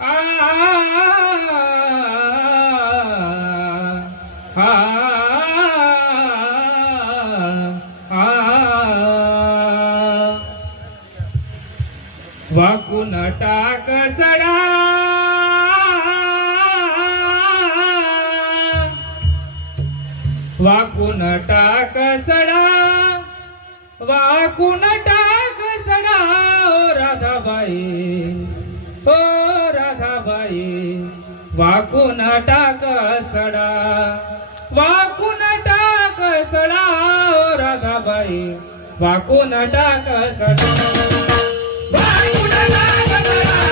आ आ आ वाकून टाक सडा. वाकून टाक सडा. वाकून टाक सडा ओ राधाबाई. वाकून टाक सडा वाकून टाक सडा राधाबाई वाकून टाक सडा. वाकून टाक सडा.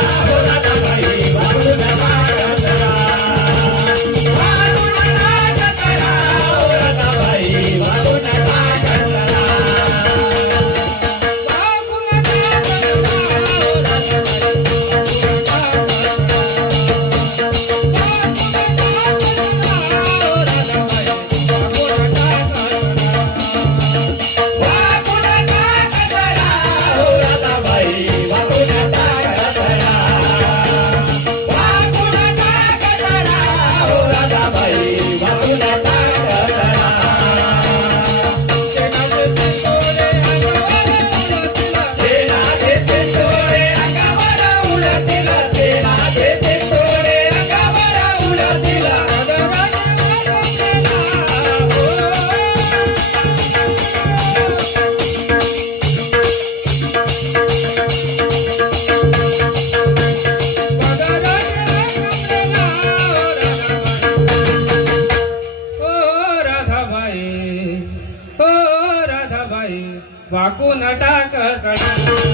वाकू वाकून टाक सडा.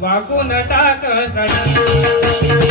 वागून टाक सडा.